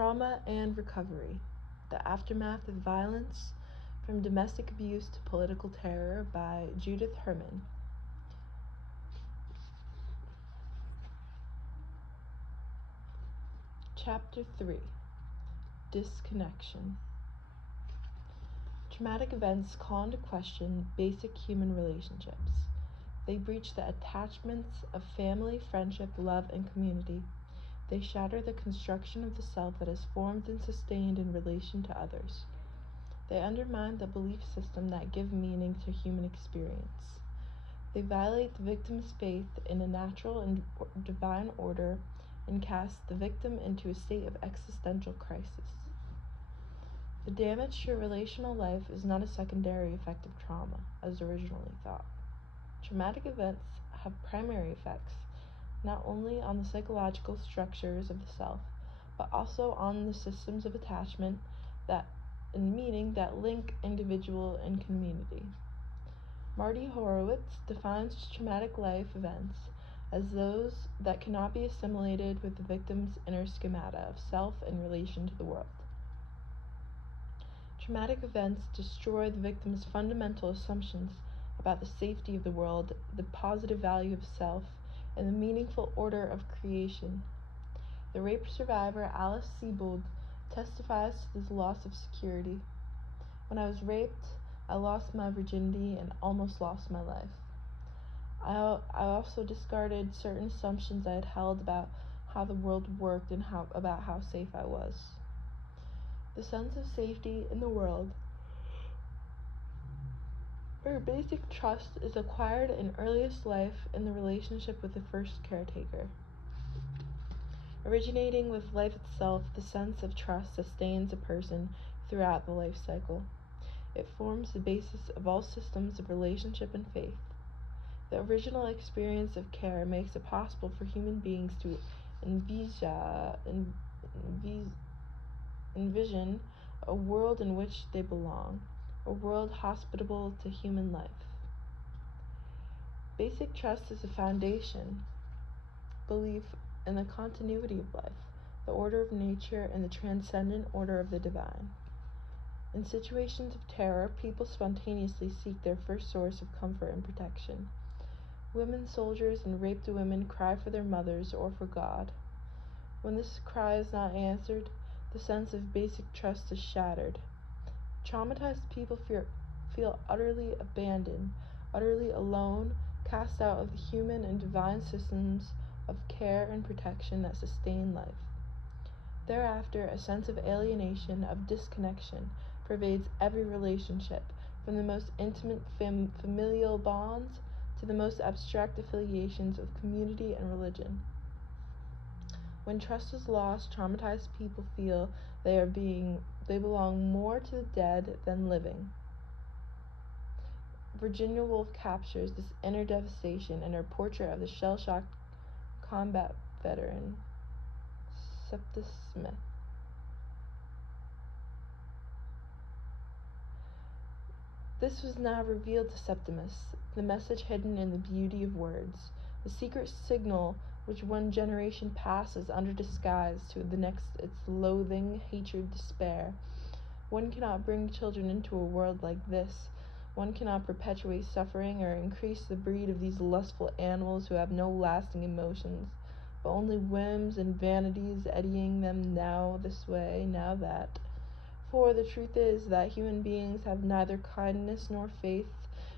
Trauma and Recovery: The Aftermath of Violence, from Domestic Abuse to Political Terror, by Judith Herman. Chapter 3: Disconnection. Traumatic events call into question basic human relationships. They breach the attachments of family, friendship, love, and community. They shatter the construction of the self that is formed and sustained in relation to others. They undermine the belief system that give meaning to human experience. They violate the victim's faith in a natural and divine order and cast the victim into a state of existential crisis. The damage to relational life is not a secondary effect of trauma, as originally thought. Traumatic events have primary effects, not only on the psychological structures of the self, but also on the systems of attachment and meaning that link individual and community. Marty Horowitz defines traumatic life events as those that cannot be assimilated with the victim's inner schemata of self in relation to the world. Traumatic events destroy the victim's fundamental assumptions about the safety of the world, the positive value of self, and the meaningful order of creation. The rape survivor Alice Sebold testifies to this loss of security. When I was raped, I lost my virginity and almost lost my life. I also discarded certain assumptions I had held about how the world worked and about how safe I was. The sense of safety in the world, where basic trust is acquired in earliest life in the relationship with the first caretaker. Originating with life itself, the sense of trust sustains a person throughout the life cycle. It forms the basis of all systems of relationship and faith. The original experience of care makes it possible for human beings to envision a world in which they belong, a world hospitable to human life. Basic trust is a foundation, belief in the continuity of life, the order of nature, and the transcendent order of the divine. In situations of terror, people spontaneously seek their first source of comfort and protection. Women soldiers and raped women cry for their mothers or for God. When this cry is not answered, the sense of basic trust is shattered. Traumatized people feel utterly abandoned, utterly alone, cast out of the human and divine systems of care and protection that sustain life. Thereafter, a sense of alienation, of disconnection, pervades every relationship, from the most intimate familial bonds to the most abstract affiliations of community and religion. When trust is lost, traumatized people feel they belong more to the dead than living. Virginia Woolf captures this inner devastation in her portrait of the shell-shocked combat veteran, Septa Smith. This was now revealed to Septimus, the message hidden in the beauty of words, the secret signal which one generation passes under disguise to the next its loathing, hatred, despair. One cannot bring children into a world like this. One cannot perpetuate suffering or increase the breed of these lustful animals who have no lasting emotions, but only whims and vanities eddying them now this way, now that. For the truth is that human beings have neither kindness nor faith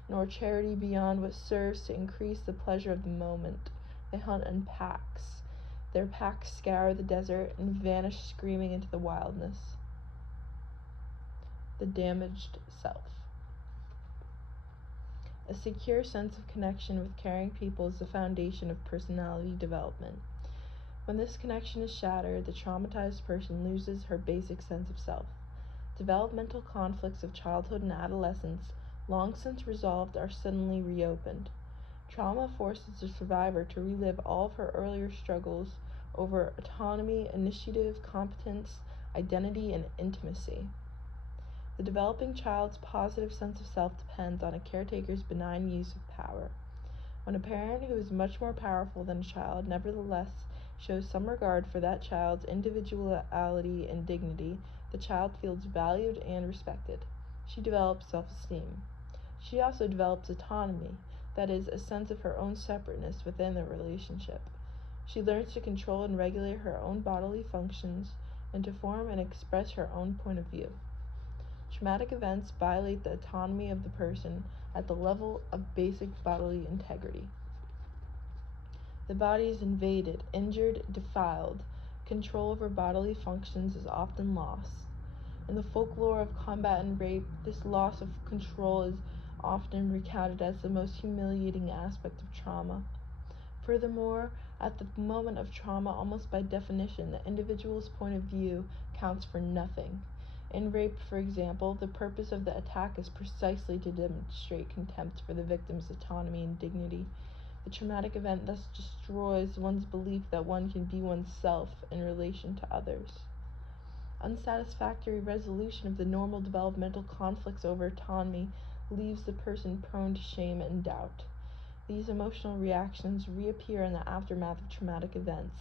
nor charity beyond what serves to increase the pleasure of the moment. They hunt in packs. Their packs scour the desert and vanish screaming into the wildness. The damaged self. A secure sense of connection with caring people is the foundation of personality development. When this connection is shattered, the traumatized person loses her basic sense of self. Developmental conflicts of childhood and adolescence, long since resolved, are suddenly reopened. Trauma forces the survivor to relive all of her earlier struggles over autonomy, initiative, competence, identity, and intimacy. The developing child's positive sense of self depends on a caretaker's benign use of power. When a parent who is much more powerful than a child nevertheless shows some regard for that child's individuality and dignity, the child feels valued and respected. She develops self-esteem. She also develops autonomy, that is, a sense of her own separateness within the relationship. She learns to control and regulate her own bodily functions and to form and express her own point of view. Traumatic events violate the autonomy of the person at the level of basic bodily integrity. The body is invaded, injured, defiled. Control over bodily functions is often lost. In the folklore of combat and rape, this loss of control is often recounted as the most humiliating aspect of trauma. Furthermore, at the moment of trauma, almost by definition, the individual's point of view counts for nothing. In rape, for example, the purpose of the attack is precisely to demonstrate contempt for the victim's autonomy and dignity. The traumatic event thus destroys one's belief that one can be oneself in relation to others. Unsatisfactory resolution of the normal developmental conflicts over autonomy leaves the person prone to shame and doubt. These emotional reactions reappear in the aftermath of traumatic events.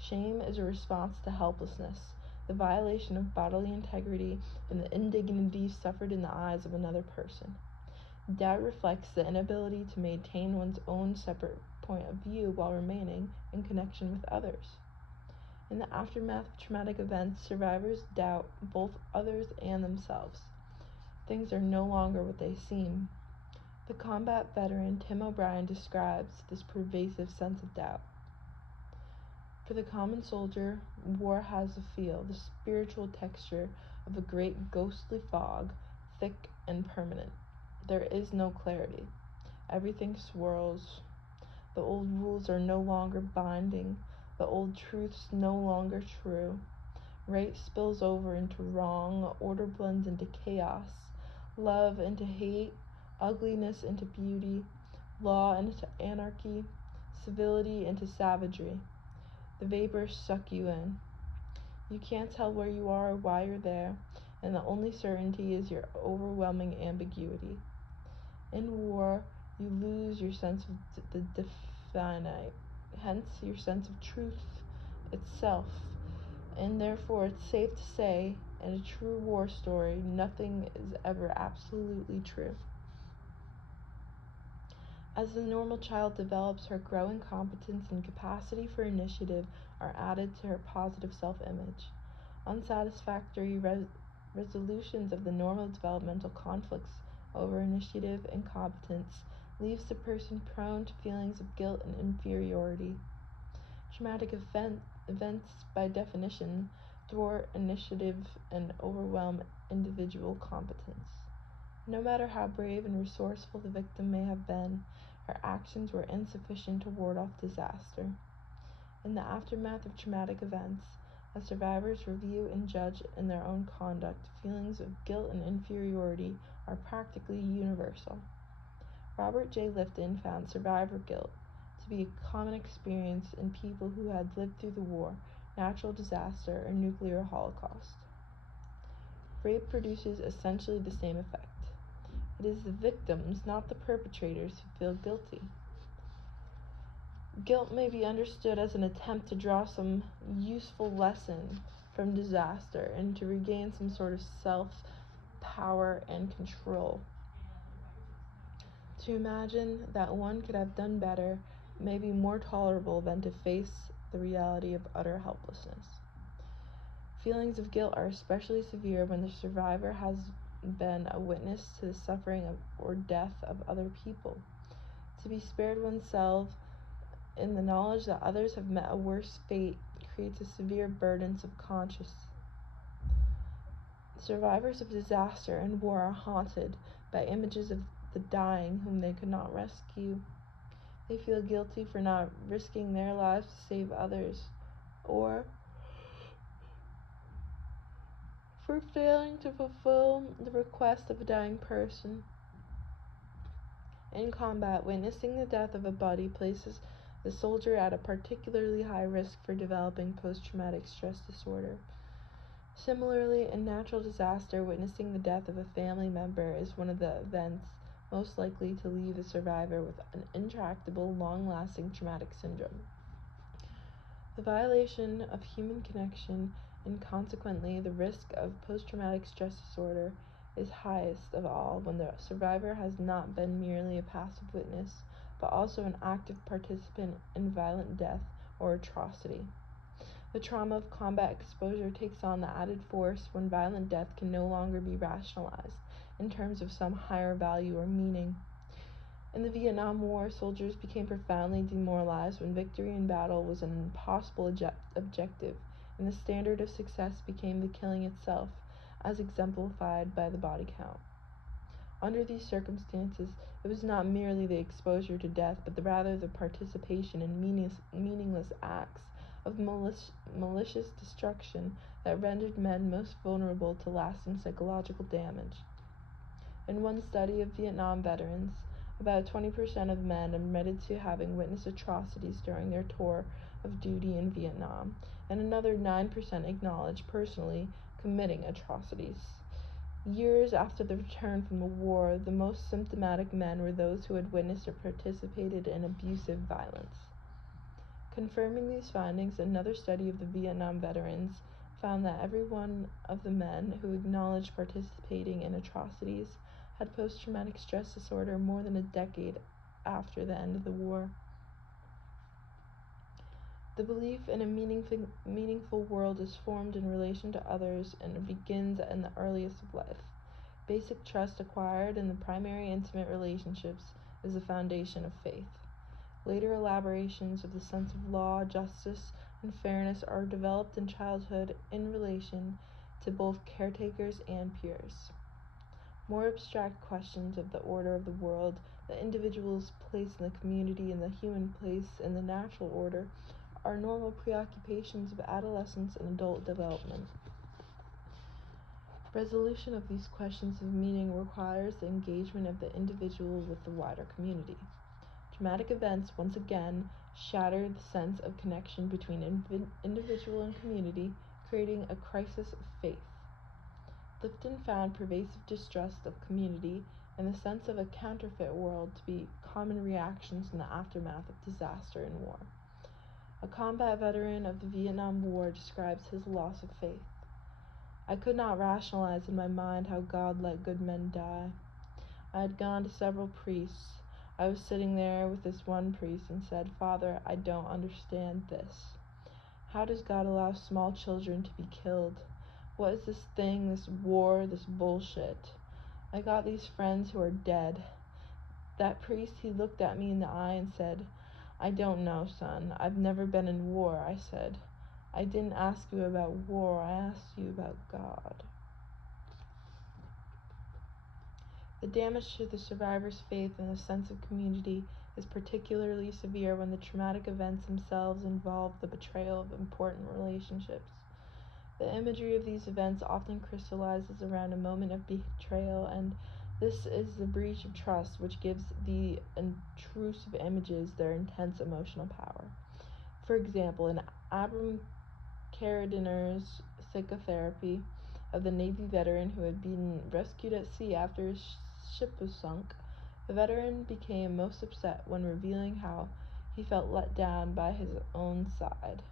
Shame is a response to helplessness, the violation of bodily integrity, and the indignity suffered in the eyes of another person. Doubt reflects the inability to maintain one's own separate point of view while remaining in connection with others. In the aftermath of traumatic events, survivors doubt both others and themselves. Things are no longer what they seem. The combat veteran Tim O'Brien describes this pervasive sense of doubt. For the common soldier, war has a feel, the spiritual texture of a great ghostly fog, thick and permanent. There is no clarity. Everything swirls. The old rules are no longer binding. The old truths no longer true. Right spills over into wrong. Order blends into chaos. Love into hate. Ugliness into beauty. Law into anarchy. Civility into savagery. The vapors suck you in. You can't tell where you are or why you're there, and the only certainty is your overwhelming ambiguity. In war, you lose your sense of the definite, hence your sense of truth itself, and therefore it's safe to say, in a true war story, nothing is ever absolutely true. As the normal child develops, her growing competence and capacity for initiative are added to her positive self-image. Unsatisfactory resolutions of the normal developmental conflicts over initiative and competence leaves the person prone to feelings of guilt and inferiority. Traumatic events, by definition, thwart initiative and overwhelm individual competence. No matter how brave and resourceful the victim may have been, her actions were insufficient to ward off disaster. In the aftermath of traumatic events, as survivors review and judge in their own conduct, feelings of guilt and inferiority are practically universal. Robert J. Lifton found survivor guilt to be a common experience in people who had lived through the war, natural disaster, or nuclear holocaust. Rape produces essentially the same effect. It is the victims, not the perpetrators, who feel guilty. Guilt may be understood as an attempt to draw some useful lesson from disaster and to regain some sort of self-power and control. To imagine that one could have done better may be more tolerable than to face the reality of utter helplessness. Feelings of guilt are especially severe when the survivor has been a witness to the suffering or death of other people. To be spared oneself in the knowledge that others have met a worse fate creates a severe burden of conscience. Survivors of disaster and war are haunted by images of the dying whom they could not rescue. They feel guilty for not risking their lives to save others, or for failing to fulfill the request of a dying person. In combat, witnessing the death of a buddy places the soldier at a particularly high risk for developing post-traumatic stress disorder. Similarly, in natural disaster, witnessing the death of a family member is one of the events most likely to leave the survivor with an intractable, long-lasting traumatic syndrome. The violation of human connection and consequently the risk of post-traumatic stress disorder is highest of all when the survivor has not been merely a passive witness, but also an active participant in violent death or atrocity. The trauma of combat exposure takes on the added force when violent death can no longer be rationalized in terms of some higher value or meaning. In the Vietnam War, soldiers became profoundly demoralized when victory in battle was an impossible objective, and the standard of success became the killing itself, as exemplified by the body count. Under these circumstances, it was not merely the exposure to death, but rather the participation in meaningless acts of malicious destruction that rendered men most vulnerable to lasting psychological damage. In one study of Vietnam veterans, about 20% of men admitted to having witnessed atrocities during their tour of duty in Vietnam, and another 9% acknowledged personally committing atrocities. Years after the return from the war, the most symptomatic men were those who had witnessed or participated in abusive violence. Confirming these findings, another study of the Vietnam veterans found that every one of the men who acknowledged participating in atrocities had post-traumatic stress disorder more than a decade after the end of the war. The belief in a meaningful world is formed in relation to others and begins in the earliest of life. Basic trust acquired in the primary intimate relationships is the foundation of faith. Later elaborations of the sense of law, justice, and fairness are developed in childhood in relation to both caretakers and peers. More abstract questions of the order of the world, the individual's place in the community, and the human place in the natural order are normal preoccupations of adolescence and adult development. Resolution of these questions of meaning requires the engagement of the individual with the wider community. Traumatic events once again shatter the sense of connection between individual and community, creating a crisis of faith. Lifton found pervasive distrust of community and the sense of a counterfeit world to be common reactions in the aftermath of disaster and war. A combat veteran of the Vietnam War describes his loss of faith. I could not rationalize in my mind how God let good men die. I had gone to several priests. I was sitting there with this one priest and said, "Father, I don't understand this. How does God allow small children to be killed? What is this thing, this war, this bullshit? I got these friends who are dead." That priest, he looked at me in the eye and said, "I don't know, son. I've never been in war," I said. "I didn't ask you about war. I asked you about God." The damage to the survivor's faith and the sense of community is particularly severe when the traumatic events themselves involve the betrayal of important relationships. The imagery of these events often crystallizes around a moment of betrayal, and this is the breach of trust which gives the intrusive images their intense emotional power. For example, in Abram Carradiner's psychotherapy of the Navy veteran who had been rescued at sea after his ship was sunk, the veteran became most upset when revealing how he felt let down by his own side.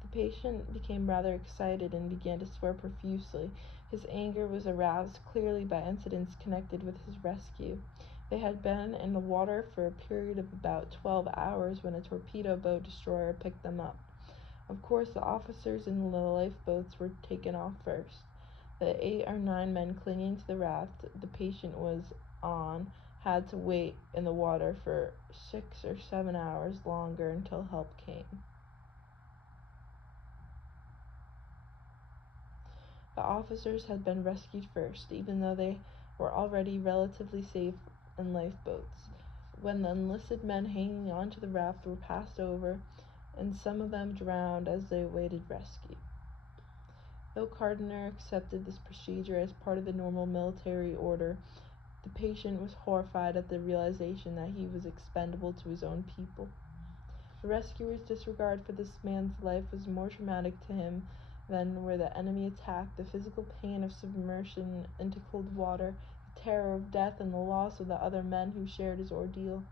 The patient became rather excited and began to swear profusely. His anger was aroused clearly by incidents connected with his rescue. They had been in the water for a period of about 12 hours when a torpedo boat destroyer picked them up. Of course, the officers in the lifeboats were taken off first. The 8 or 9 men clinging to the raft the patient was on had to wait in the water for 6 or 7 hours longer until help came. The officers had been rescued first, even though they were already relatively safe in lifeboats, when the enlisted men hanging onto the raft were passed over, and some of them drowned as they awaited rescue. Though Gardiner accepted this procedure as part of the normal military order, the patient was horrified at the realization that he was expendable to his own people. The rescuer's disregard for this man's life was more traumatic to him than were the enemy attack, the physical pain of submersion into cold water, the terror of death, and the loss of the other men who shared his ordeal.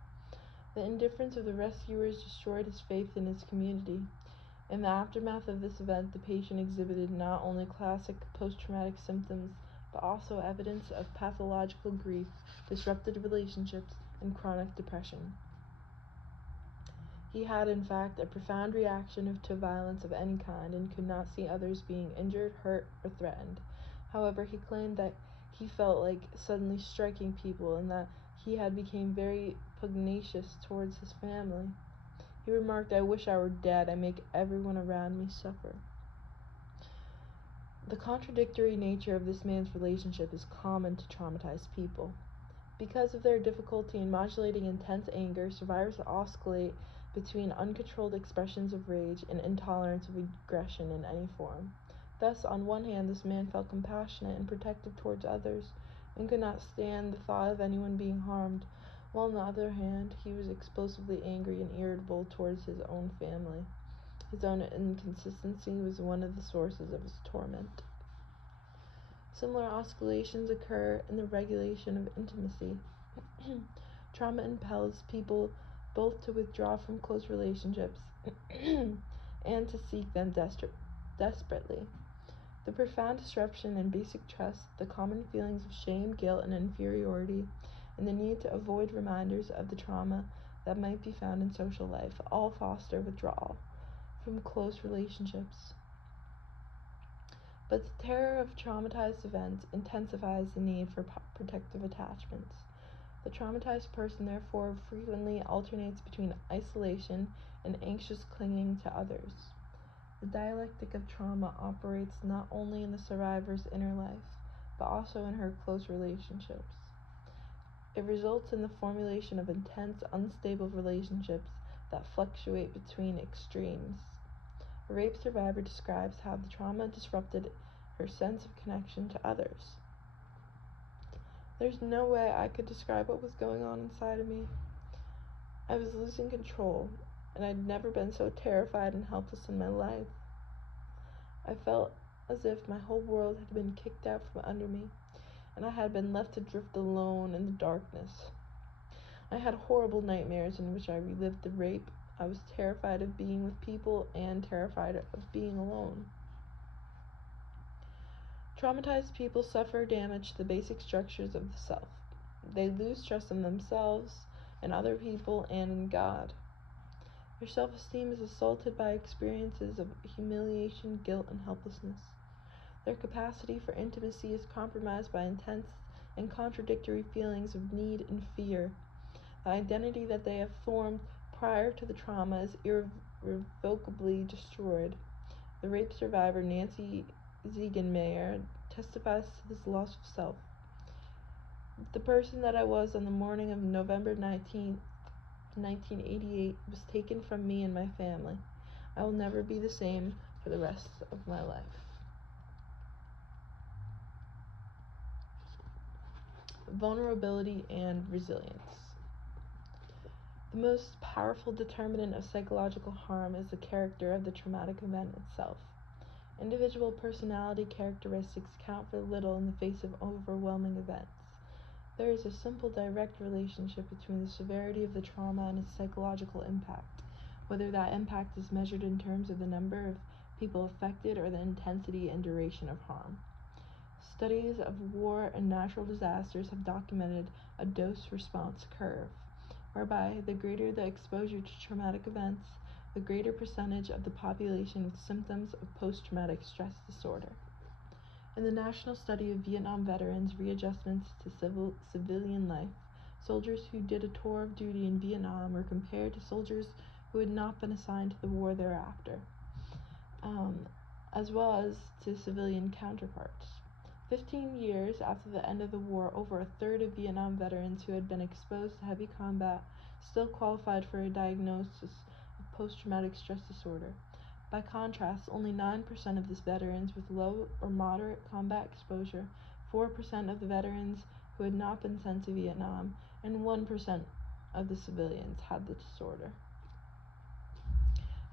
The indifference of the rescuers destroyed his faith in his community. In the aftermath of this event, the patient exhibited not only classic post-traumatic symptoms, but also evidence of pathological grief, disrupted relationships, and chronic depression. He had, in fact, a profound reaction to violence of any kind and could not see others being injured, hurt, or threatened. However, he claimed that he felt like suddenly striking people and that he had become very pugnacious towards his family. He remarked, "I wish I were dead. I make everyone around me suffer." The contradictory nature of this man's relationship is common to traumatized people. Because of their difficulty in modulating intense anger, survivors oscillate between uncontrolled expressions of rage and intolerance of aggression in any form. Thus, on one hand, this man felt compassionate and protective towards others and could not stand the thought of anyone being harmed, while on the other hand, he was explosively angry and irritable towards his own family. His own inconsistency was one of the sources of his torment. Similar oscillations occur in the regulation of intimacy. Trauma impels people both to withdraw from close relationships and to seek them desperately. The profound disruption in basic trust, the common feelings of shame, guilt, and inferiority, and the need to avoid reminders of the trauma that might be found in social life all foster withdrawal from close relationships. But the terror of traumatized events intensifies the need for protective attachments. The traumatized person therefore frequently alternates between isolation and anxious clinging to others. The dialectic of trauma operates not only in the survivor's inner life, but also in her close relationships. It results in the formulation of intense, unstable relationships that fluctuate between extremes. A rape survivor describes how the trauma disrupted her sense of connection to others. There's no way I could describe what was going on inside of me. I was losing control, and I'd never been so terrified and helpless in my life. I felt as if my whole world had been kicked out from under me, and I had been left to drift alone in the darkness. I had horrible nightmares in which I relived the rape. I was terrified of being with people and terrified of being alone. Traumatized people suffer damage to the basic structures of the self. They lose trust in themselves, in other people, and in God. Their self-esteem is assaulted by experiences of humiliation, guilt, and helplessness. Their capacity for intimacy is compromised by intense and contradictory feelings of need and fear. The identity that they have formed prior to the trauma is irrevocably destroyed. The rape survivor Nancy Ziegenmayer testifies to this loss of self. The person that I was on the morning of November 19th, 1988 was taken from me and my family. I will never be the same for the rest of my life. Vulnerability and resilience. The most powerful determinant of psychological harm is the character of the traumatic event itself. Individual personality characteristics count for little in the face of overwhelming events. There is a simple direct relationship between the severity of the trauma and its psychological impact, whether that impact is measured in terms of the number of people affected or the intensity and duration of harm. Studies of war and natural disasters have documented a dose-response curve, whereby the greater the exposure to traumatic events, the greater percentage of the population with symptoms of post-traumatic stress disorder. In the National Study of Vietnam Veterans' Readjustments to Civilian Life, soldiers who did a tour of duty in Vietnam were compared to soldiers who had not been assigned to the war thereafter, as well as to civilian counterparts. 15 years after the end of the war, over a third of Vietnam veterans who had been exposed to heavy combat still qualified for a diagnosis of post-traumatic stress disorder. By contrast, only 9% of these veterans with low or moderate combat exposure, 4% of the veterans who had not been sent to Vietnam, and 1% of the civilians had the disorder.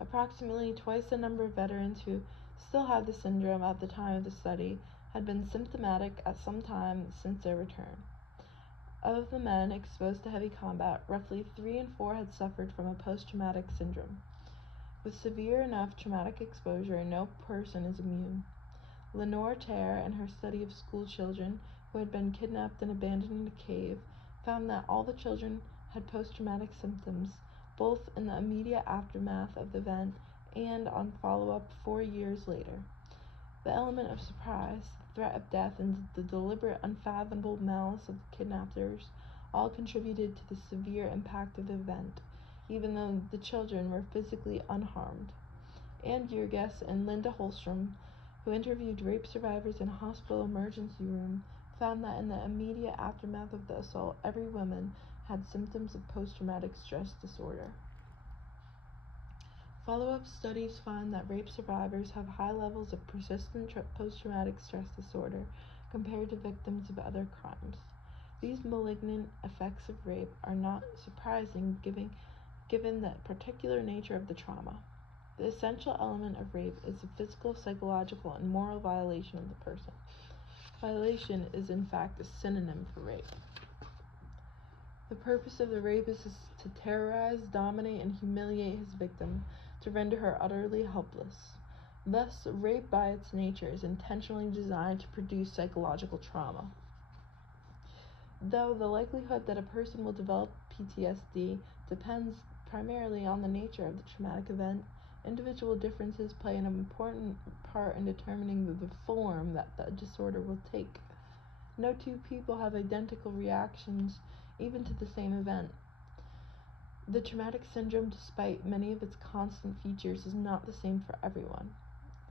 Approximately twice the number of veterans who still had the syndrome at the time of the study had been symptomatic at some time since their return. Of the men exposed to heavy combat, roughly 3 in 4 had suffered from a post-traumatic syndrome. With severe enough traumatic exposure, no person is immune. Lenore Terr, in her study of school children who had been kidnapped and abandoned in a cave, found that all the children had post-traumatic symptoms, both in the immediate aftermath of the event and on follow-up 4 years later. The element of surprise, the threat of death, and the deliberate, unfathomable malice of the kidnappers all contributed to the severe impact of the event, even though the children were physically unharmed. Ann Geerges and Linda Holstrom, who interviewed rape survivors in a hospital emergency room, found that in the immediate aftermath of the assault, every woman had symptoms of post-traumatic stress disorder. Follow-up studies find that rape survivors have high levels of persistent post-traumatic stress disorder compared to victims of other crimes. These malignant effects of rape are not surprising given the particular nature of the trauma. The essential element of rape is the physical, psychological, and moral violation of the person. Violation is in fact a synonym for rape. The purpose of the rapist is to terrorize, dominate, and humiliate his victim, to render her utterly helpless. Thus, rape by its nature is intentionally designed to produce psychological trauma. Though the likelihood that a person will develop PTSD depends primarily on the nature of the traumatic event, individual differences play an important part in determining the form that the disorder will take. No two people have identical reactions, even to the same event. The traumatic syndrome, despite many of its constant features, is not the same for everyone.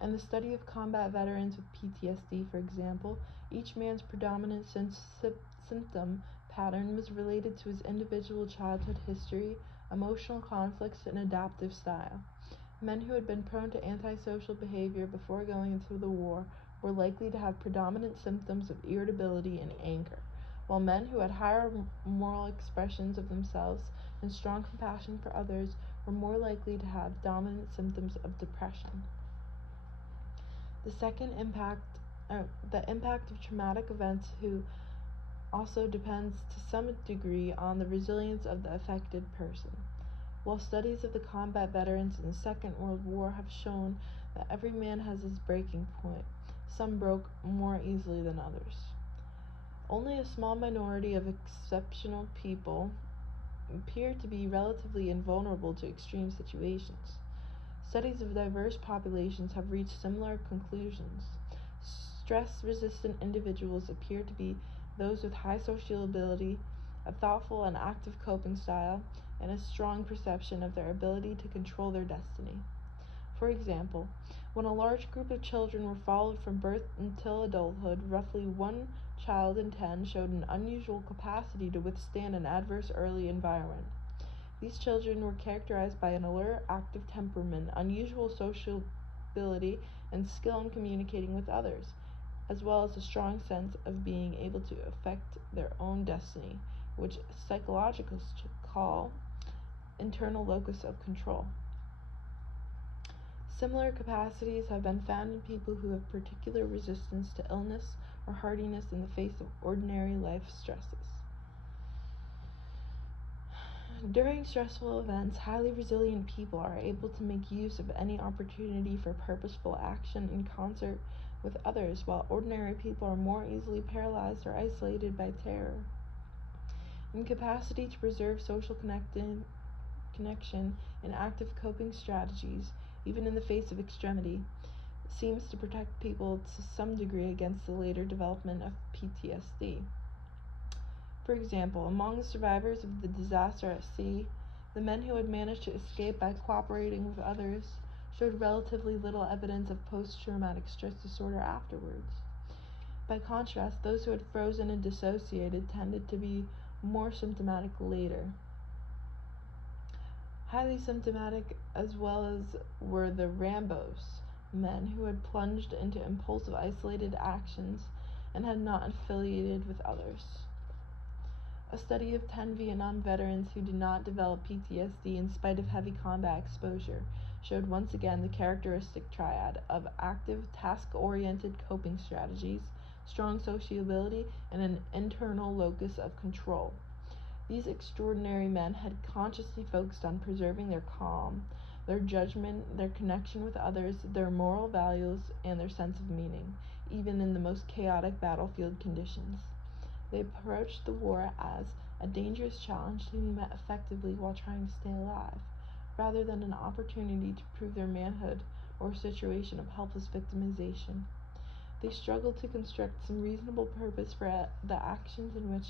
In the study of combat veterans with PTSD, for example, each man's predominant symptom pattern was related to his individual childhood history, emotional conflicts, and adaptive style. Men who had been prone to antisocial behavior before going into the war were likely to have predominant symptoms of irritability and anger, while men who had higher moral expressions of themselves and strong compassion for others were more likely to have dominant symptoms of depression. The impact of traumatic events also depends to some degree on the resilience of the affected person. While studies of the combat veterans in the Second World War have shown that every man has his breaking point, some broke more easily than others. Only a small minority of exceptional people appear to be relatively invulnerable to extreme situations. Studies of diverse populations have reached similar conclusions. Stress-resistant individuals appear to be those with high social ability, a thoughtful and active coping style, and a strong perception of their ability to control their destiny. For example, when a large group of children were followed from birth until adulthood, roughly 1 child in 10 showed an unusual capacity to withstand an adverse early environment. These children were characterized by an alert, active temperament, unusual social ability, and skill in communicating with others, as well as a strong sense of being able to affect their own destiny, which psychologists call internal locus of control. Similar capacities have been found in people who have particular resistance to illness or hardiness in the face of ordinary life stresses. During stressful events, highly resilient people are able to make use of any opportunity for purposeful action in concert with others, while ordinary people are more easily paralyzed or isolated by terror. Incapacity to preserve social connection and active coping strategies, even in the face of extremity, seems to protect people to some degree against the later development of PTSD. For example, among the survivors of the disaster at sea, the men who had managed to escape by cooperating with others showed relatively little evidence of post-traumatic stress disorder afterwards. By contrast, those who had frozen and dissociated tended to be more symptomatic later. Highly symptomatic as well as were the Rambos, men who had plunged into impulsive isolated actions and had not affiliated with others. A study of 10 Vietnam veterans who did not develop PTSD in spite of heavy combat exposure showed once again the characteristic triad of active, task-oriented coping strategies, strong sociability, and an internal locus of control. These extraordinary men had consciously focused on preserving their calm, their judgment, their connection with others, their moral values, and their sense of meaning, even in the most chaotic battlefield conditions. They approached the war as a dangerous challenge to be met effectively while trying to stay alive, rather than an opportunity to prove their manhood or a situation of helpless victimization. They struggled to construct some reasonable purpose for the actions in which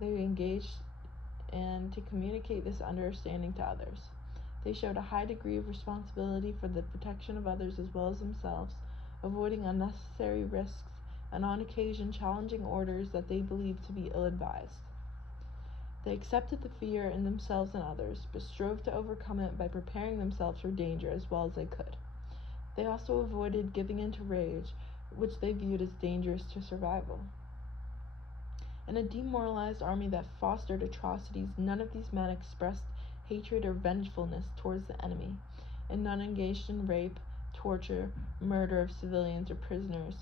they engaged and to communicate this understanding to others. They showed a high degree of responsibility for the protection of others as well as themselves, avoiding unnecessary risks and on occasion challenging orders that they believed to be ill-advised. They accepted the fear in themselves and others, but strove to overcome it by preparing themselves for danger as well as they could. They also avoided giving in to rage, which they viewed as dangerous to survival. In a demoralized army that fostered atrocities, none of these men expressed hatred or vengefulness towards the enemy, and none engaged in rape, torture, murder of civilians or prisoners,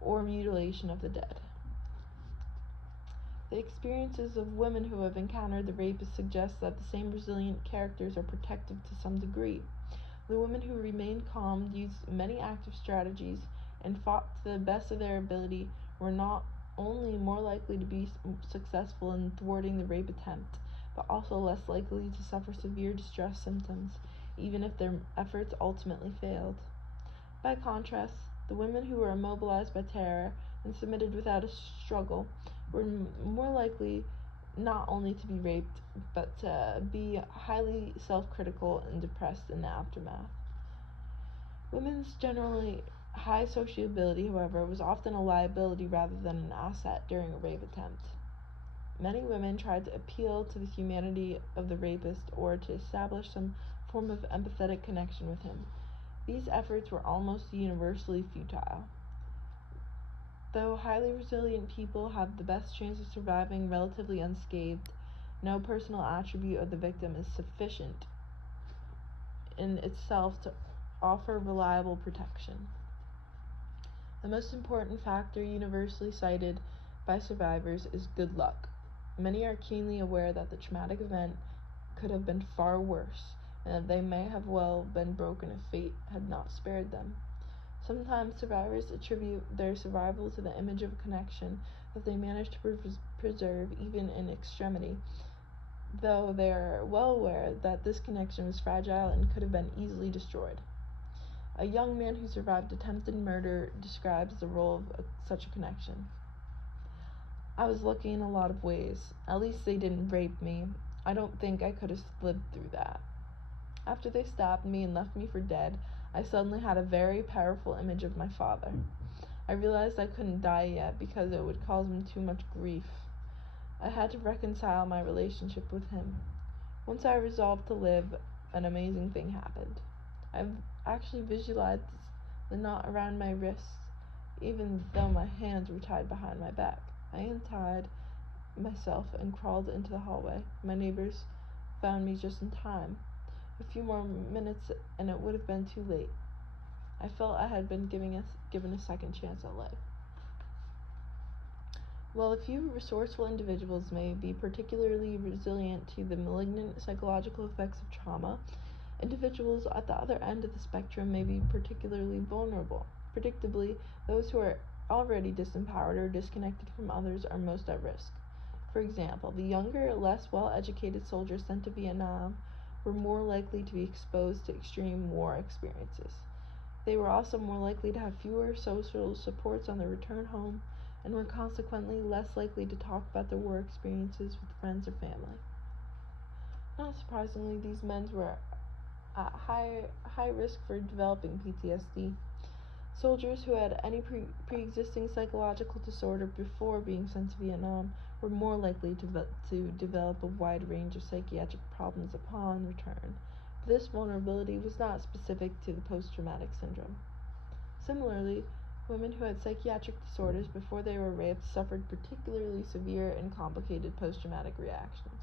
or mutilation of the dead. The experiences of women who have encountered the rapist suggest that the same resilient characters are protective to some degree. The women who remained calm, used many active strategies, and fought to the best of their ability were not only more likely to be successful in thwarting the rape attempt, but also less likely to suffer severe distress symptoms, even if their efforts ultimately failed. By contrast, the women who were immobilized by terror and submitted without a struggle were more likely not only to be raped, but to be highly self-critical and depressed in the aftermath. Women's generally high sociability, however, was often a liability rather than an asset during a rape attempt. Many women tried to appeal to the humanity of the rapist or to establish some form of empathetic connection with him. These efforts were almost universally futile. Though highly resilient people have the best chance of surviving relatively unscathed, no personal attribute of the victim is sufficient in itself to offer reliable protection. The most important factor universally cited by survivors is good luck. Many are keenly aware that the traumatic event could have been far worse, and that they may have well been broken if fate had not spared them. Sometimes survivors attribute their survival to the image of a connection that they managed to preserve even in extremity, though they are well aware that this connection was fragile and could have been easily destroyed. A young man who survived attempted murder describes the role of such a connection. I was lucky in a lot of ways. At least they didn't rape me. I don't think I could have lived through that. After they stabbed me and left me for dead, I suddenly had a very powerful image of my father. I realized I couldn't die yet because it would cause him too much grief. I had to reconcile my relationship with him. Once I resolved to live, an amazing thing happened. I've actually visualized the knot around my wrists, even though my hands were tied behind my back. I untied myself and crawled into the hallway. My neighbors found me just in time. A few more minutes and it would have been too late. I felt I had been given a second chance at life. While a few resourceful individuals may be particularly resilient to the malignant psychological effects of trauma, individuals at the other end of the spectrum may be particularly vulnerable. Predictably, those who are already disempowered or disconnected from others are most at risk. For example, the younger, less well-educated soldiers sent to Vietnam were more likely to be exposed to extreme war experiences. They were also more likely to have fewer social supports on their return home and were consequently less likely to talk about their war experiences with friends or family. Not surprisingly, these men were at high risk for developing PTSD. Soldiers who had any pre-existing psychological disorder before being sent to Vietnam were more likely to develop a wide range of psychiatric problems upon return. But this vulnerability was not specific to the post-traumatic syndrome. Similarly, women who had psychiatric disorders before they were raped suffered particularly severe and complicated post-traumatic reactions.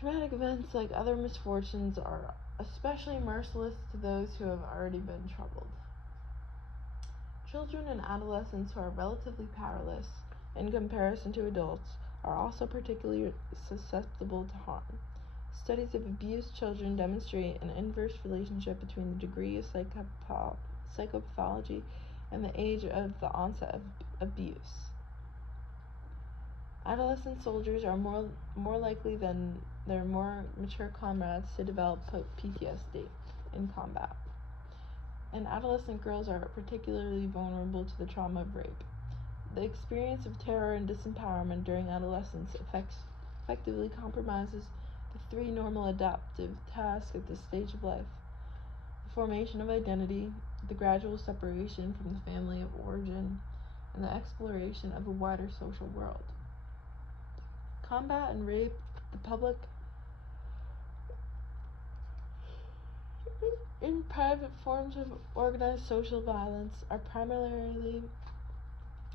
Traumatic events, like other misfortunes, are especially merciless to those who have already been troubled. Children and adolescents who are relatively powerless in comparison to adults are also particularly susceptible to harm. Studies of abused children demonstrate an inverse relationship between the degree of psychopathology and the age of the onset of abuse. Adolescent soldiers are more likely than their more mature comrades to develop PTSD in combat. And adolescent girls are particularly vulnerable to the trauma of rape. The experience of terror and disempowerment during adolescence effectively compromises the three normal adaptive tasks at this stage of life: the formation of identity, the gradual separation from the family of origin, and the exploration of a wider social world. Combat and rape, the public and private forms of organized social violence, are primarily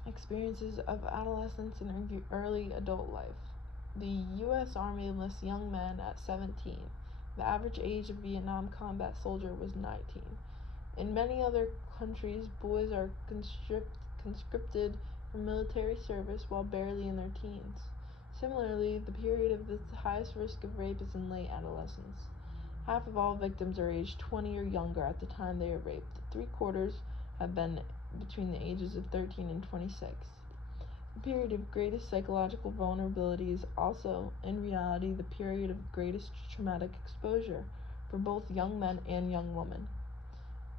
experiences of adolescence and early adult life. The U.S. Army enlists young men at 17. The average age of Vietnam combat soldier was 19. In many other countries, boys are conscripted for military service while barely in their teens. Similarly, the period of the highest risk of rape is in late adolescence. Half of all victims are aged 20 or younger at the time they are raped. 3/4 have been between the ages of 13 and 26. The period of greatest psychological vulnerability is also, in reality, the period of greatest traumatic exposure for both young men and young women.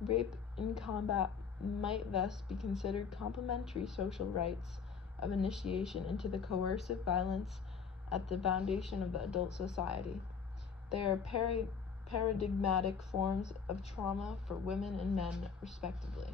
Rape in combat might thus be considered complementary social rites of initiation into the coercive violence at the foundation of the adult society. They are paradigmatic forms of trauma for women and men, respectively.